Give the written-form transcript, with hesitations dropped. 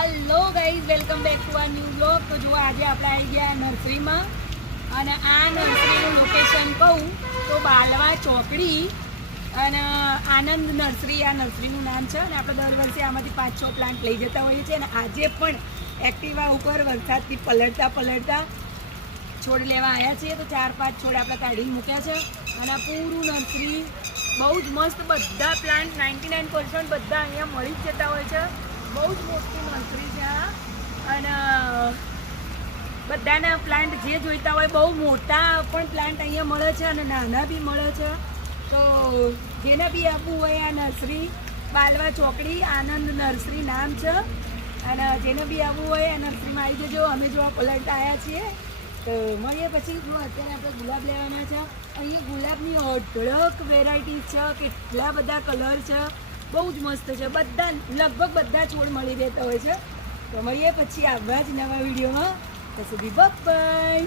Hello guys, welcome back to આ new blog. તો જો આજે આપણે આવી ગયા નર્સરીમાં, અને આ નર્સરીનું લોકેશન કહું તો બાલવા ચોકડી અને આનંદ નર્સરી આ નર્સરીનું નામ છે. અને આપણે દર વર્ષે આમાંથી 5-6 પ્લાન્ટ લઈ જતા હોઈએ છીએ. અને આજે પણ એક્ટિવા ઉપર વરસાદથી પલળતા છોડ લેવા આવ્યા છીએ. તો 4-5 છોડ આપણે કાઢીને મૂક્યા છે. અને આ પૂરું નર્સરી બહુ જ મસ્ત, બધા પ્લાન્ટ 99% બધા અહીંયા મળી જ જતા હોય છે. બહુ જ મોટી નર્સરી છે આ. અને બધાના પ્લાન્ટ જે જોઈતા હોય, બહુ મોટા પણ પ્લાન્ટ અહીંયા મળે છે અને નાના બી મળે છે. તો જેને બી આપવું હોય આ નર્સરી બાલવા ચોકડી આનંદ નર્સરી નામ છે. અને જેને બી આવવું હોય આ નર્સરીમાં આવી જજો. અમે જો આ પલટતા આવ્યા છીએ. તો મળીએ પછી. જો અત્યારે આપણે ગુલાબ લેવાના છે. અહીંયા ગુલાબની અઢળક વેરાયટી છે, કેટલા બધા કલર છે, બહુ જ મસ્ત છે. બધા લગભગ બધા છોડ મળી રહેતા હોય છે. તો મળીએ પછી આવા જ નવા વિડીયોમાં. ત્યાં સુધી બાય.